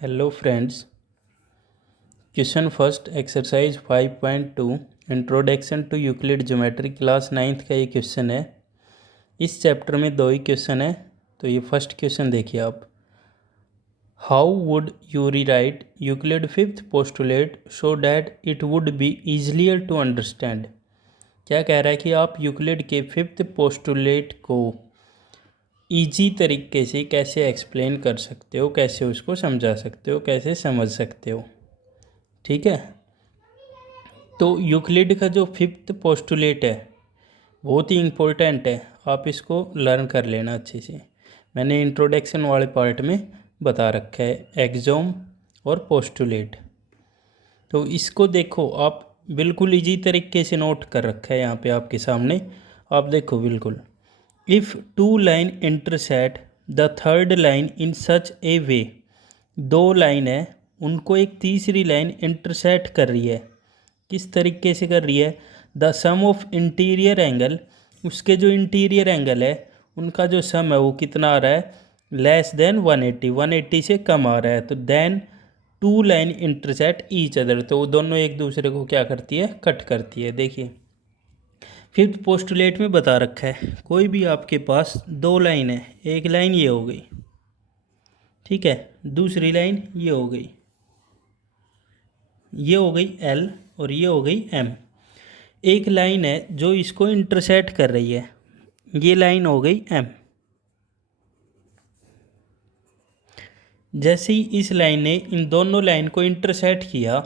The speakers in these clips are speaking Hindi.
Hello friends. Question first exercise 5.2 introduction to Euclid geometry class 9th का ये क्वेश्चन है। इस चैप्टर में दो ही क्वेश्चन है। तो ये फर्स्ट क्वेश्चन देखिए आप। How would you rewrite Euclid fifth postulate so that it would be easilier to understand. क्या कह रहा है कि आप यूक्लिड के फिफ्थ पोस्टुलेट को ईजी तरीके से कैसे एक्सप्लेन कर सकते हो, कैसे उसको समझा सकते हो, कैसे समझ सकते हो। ठीक है। तो यूक्लिड का जो फिफ्थ पोस्टुलेट है बहुत ही इम्पोर्टेंट है, आप इसको लर्न कर लेना अच्छे से। मैंने इंट्रोडक्शन वाले पार्ट में बता रखा है एक्सोम और पोस्टुलेट। तो इसको देखो आप, बिल्कुल इजी तरीके से नोट कर रखा है यहाँ पे आपके सामने। आप देखो बिल्कुल, if two line intersect the third line in such a way. दो लाइन है, उनको एक तीसरी लाइन इंटरसेक्ट कर रही है। किस तरीके से कर रही है? The sum of interior angle, उसके जो इंटीरियर एंगल है उनका जो सम है वो कितना आ रहा है? लेस देन 180, 180 से कम आ रहा है। तो then two line intersect each other, तो वो दोनों एक दूसरे को क्या करती है? कट करती है। देखिए फिफ्थ पोस्टुलेट में बता रखा है, कोई भी आपके पास दो लाइन है, एक लाइन ये हो गई, ठीक है, दूसरी लाइन ये हो गई, ये हो गई एल और ये हो गई एम। एक लाइन है जो इसको इंटरसेक्ट कर रही है, ये लाइन हो गई एम। जैसे ही इस लाइन ने इन दोनों लाइन को इंटरसेक्ट किया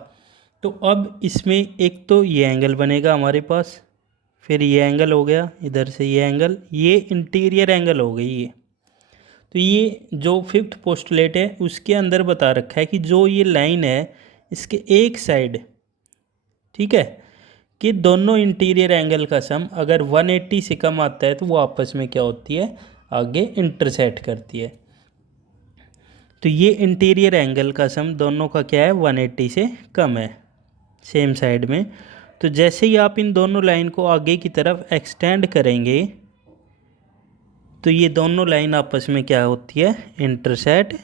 तो अब इसमें एक तो ये एंगल बनेगा हमारे पास, फिर ये एंगल हो गया, इधर से ये एंगल, ये इंटीरियर एंगल हो गई ये। तो ये जो फिफ्थ पोस्टुलेट है उसके अंदर बता रखा है कि जो ये लाइन है इसके एक साइड, ठीक है, कि दोनों इंटीरियर एंगल का सम अगर 180 से कम आता है तो वो आपस में क्या होती है? आगे इंटरसेक्ट करती है। तो ये इंटीरियर एंगल का सम दोनों का क्या है? 180 से कम है सेम साइड में। तो जैसे ही आप इन दोनों लाइन को आगे की तरफ एक्सटेंड करेंगे तो ये दोनों लाइन आपस में क्या होती है? इंटरसेक्ट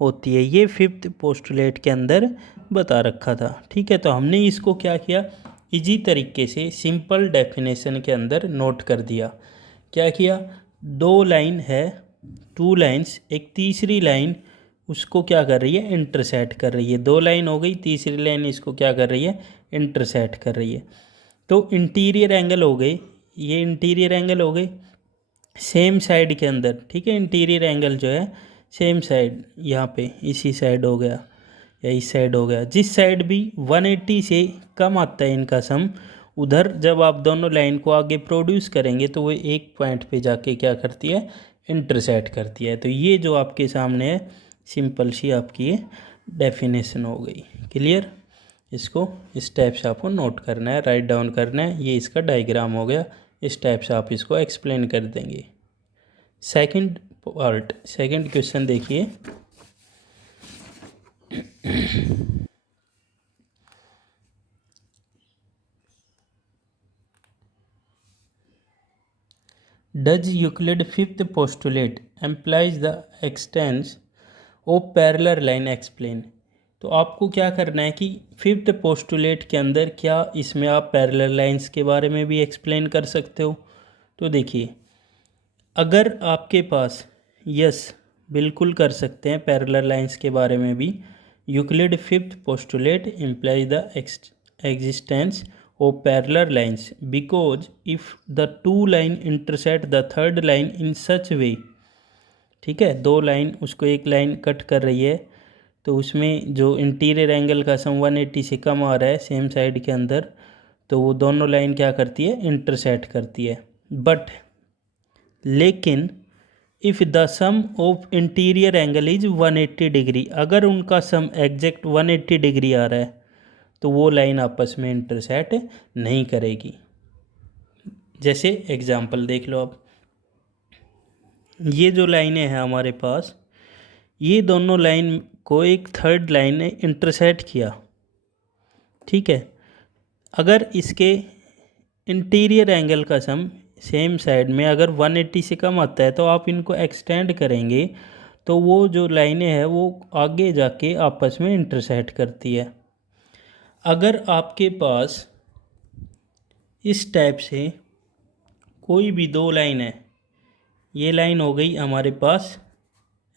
होती है। ये फिफ्थ पोस्टुलेट के अंदर बता रखा था। ठीक है, तो हमने इसको क्या किया? इजी तरीके से सिंपल डेफिनेशन के अंदर नोट कर दिया। क्या किया? दो लाइन है, टू लाइंस, एक तीसरी लाइन उसको क्या कर रही है? इंटरसेक्ट कर रही है। दो लाइन हो गई, तीसरी लाइन इसको क्या कर रही है? इंटरसेक्ट कर रही है। तो इंटीरियर एंगल हो गए, ये इंटीरियर एंगल हो गए सेम साइड के अंदर, ठीक है। इंटीरियर एंगल जो है सेम साइड, यहाँ पे इसी साइड हो गया या इस साइड हो गया। जिस साइड भी 180 से कम आता है इनका सम, उधर जब आप दोनों लाइन को आगे प्रोड्यूस करेंगे तो वो एक पॉइंट पे जाके क्या करती है? इंटरसेक्ट करती है। तो ये जो आपके सामने है सिंपल सी आपकी ये डेफिनेशन हो गई। क्लियर? इसको इस टाइप से आपको नोट करना है, राइट डाउन करना है। ये इसका डायग्राम हो गया, इस टाइप से आप इसको एक्सप्लेन कर देंगे। सेकंड पार्ट, सेकंड क्वेश्चन देखिए। Does Euclid fifth postulate employs the existence of parallel line explain. तो आपको क्या करना है कि फिफ्थ पोस्टुलेट के अंदर क्या इसमें आप पैरेलल लाइंस के बारे में भी एक्सप्लेन कर सकते हो। तो देखिए, अगर आपके पास, यस बिल्कुल कर सकते हैं पैरेलल लाइंस के बारे में भी। Euclid fifth postulate implies the existence of parallel lines because if the two line intersect the third line in such way. ठीक है, दो लाइन, उसको एक लाइन कट कर रही है तो उसमें जो इंटीरियर एंगल का सम 180 से कम आ रहा है सेम साइड के अंदर, तो वो दोनों लाइन क्या करती है? इंटरसेक्ट करती है। बट लेकिन if the sum of interior angle is 180 degree, अगर उनका सम एग्जैक्ट 180 डिग्री आ रहा है तो वो लाइन आपस में इंटरसेक्ट नहीं करेगी। जैसे एग्जांपल देख लो आप, ये जो लाइनें हैं हमारे पास, ये दोनों लाइन को एक थर्ड लाइन ने इंटरसेक्ट किया, ठीक है। अगर इसके इंटीरियर एंगल का सम सेम साइड में अगर 180 से कम आता है तो आप इनको एक्सटेंड करेंगे तो वो जो लाइनें हैं वो आगे जाके आपस में इंटरसेक्ट करती है। अगर आपके पास इस टाइप से कोई भी दो लाइन है, ये लाइन हो गई हमारे पास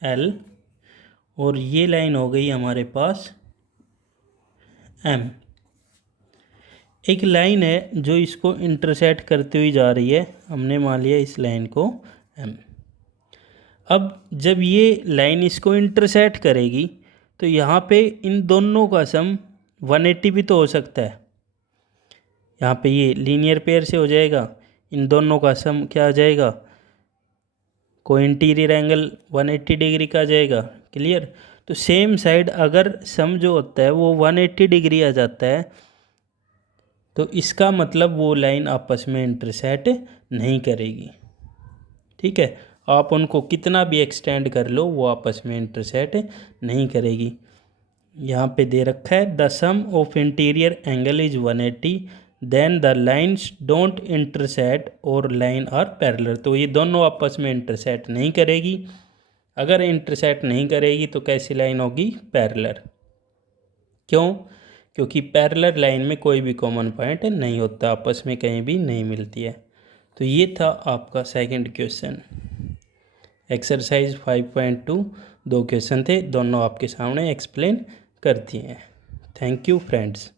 एल और ये लाइन हो गई हमारे पास एम। एक लाइन है जो इसको इंटरसेक्ट करती हुई जा रही है, हमने मान लिया इस लाइन को एम। अब जब ये लाइन इसको इंटरसेक्ट करेगी तो यहाँ पे इन दोनों का सम 180 भी तो हो सकता है। यहाँ पे ये लीनियर पेयर से हो जाएगा, इन दोनों का सम क्या आ जाएगा, कोई इंटीरियर एंगल 180 डिग्री का आ जाएगा। क्लियर। तो सेम साइड अगर सम जो होता है वो 180 डिग्री आ जाता है तो इसका मतलब वो लाइन आपस में इंटरसेक्ट नहीं करेगी। ठीक है, आप उनको कितना भी एक्सटेंड कर लो वो आपस में इंटरसेक्ट नहीं करेगी। यहाँ पे दे रखा है the sum of interior angle is 180 then the lines don't intersect और लाइन आर पैरेलल। तो ये दोनों आपस में इंटरसेक्ट नहीं करेगी। अगर इंटरसेक्ट नहीं करेगी तो कैसी लाइन होगी, पैरेलल। क्यों? क्योंकि पैरेलल लाइन में कोई भी कॉमन पॉइंट नहीं होता, आपस में कहीं भी नहीं मिलती है। तो ये था आपका सेकंड क्वेश्चन। एक्सरसाइज 5.2 दो क्वेश्चन थे, दोनों आपके सामने एक्सप्लेन करती हैं। Thank you friends.